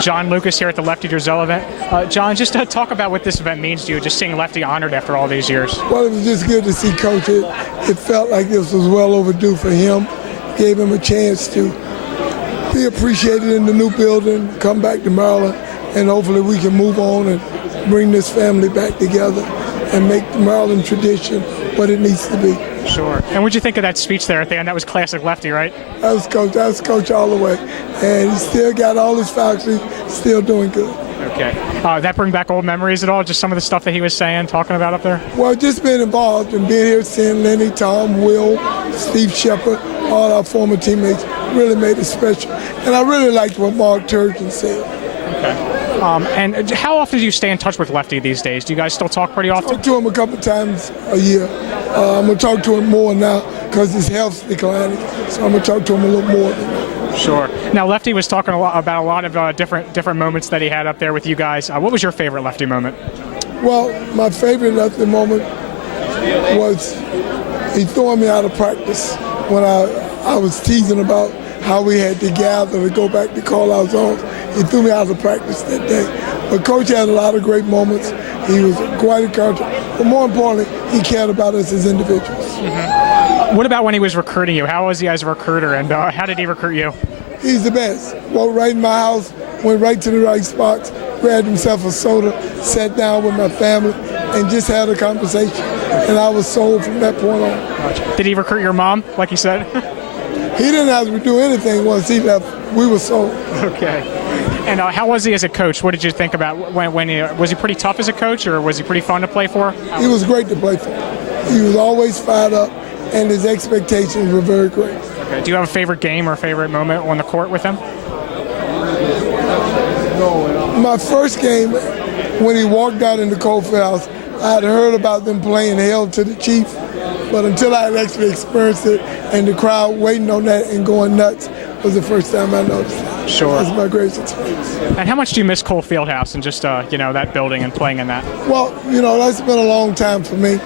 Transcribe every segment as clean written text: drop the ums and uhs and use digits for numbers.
John Lucas here at the Lefty Drizel event. John, just to talk about what this event means to you, just seeing Lefty honored after all these years. Well, it was just good to see Coach. It felt like this was well overdue for him. Gave him a chance to be appreciated in the new building, come back to Maryland, and hopefully we can move on and bring this family back together and make the Maryland tradition what it needs to be. Sure. And what'd you think of that speech there at the end? That was classic Lefty, right? That was Coach all the way. And he still got all his faculty, still doing good. Okay. That bring back old memories at all? Just some of the stuff that he was saying, talking about up there? Well, just being involved and being here, seeing Lenny, Tom, Will, Steve Shepard, all our former teammates really made it special. And I really liked what Mark Turgeon said. Okay. And how often do you stay in touch with Lefty these days? Do you guys still talk pretty often? I talk to him a couple times a year. I'm going to talk to him more now because his health's declining. So I'm going to talk to him a little more than that. Sure. Now, Lefty was talking about a lot of different moments that he had up there with you guys. What was your favorite Lefty moment? Well, my favorite Lefty moment was he throwing me out of practice when I was teasing about how we had to gather to go back to call our zones. He threw me out of practice that day. But Coach had a lot of great moments. He was quite encouraging. But more importantly, he cared about us as individuals. Mm-hmm. What about when he was recruiting you? How was he as a recruiter, and how did he recruit you? He's the best. Walked right in my house, went right to the right spots, grabbed himself a soda, sat down with my family, and just had a conversation. And I was sold from that point on. Did he recruit your mom, like you said? He didn't have to do anything once he left. We were sold. Okay. And how was he as a coach? What did you think about when he was he pretty tough as a coach, or was he pretty fun to play for? He was great to play for. He was always fired up, and his expectations were very great. Okay. Do you have a favorite game or favorite moment on the court with him? My first game, when he walked out in the Cofield House, I had heard about them playing Hail to the Chief, but until I had actually experienced it and the crowd waiting on that and going nuts was the first time I noticed it. Sure. That's my greatest experience. And how much do you miss Cole Fieldhouse and just that building and playing in that? Well, that's been a long time for me.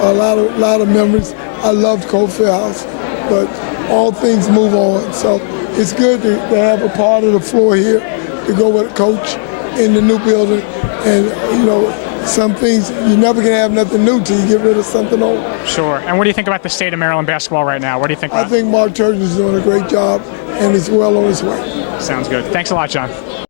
A lot of memories. I loved Cole Fieldhouse, but all things move on. So it's good to have a part of the floor here to go with a coach in the new building. And some things you never can have nothing new till you get rid of something old. Sure. And what do you think about the state of Maryland basketball right now? What do you think about I think Mark Turgeon is doing a great job and is well on his way. Sounds good. Thanks a lot, John.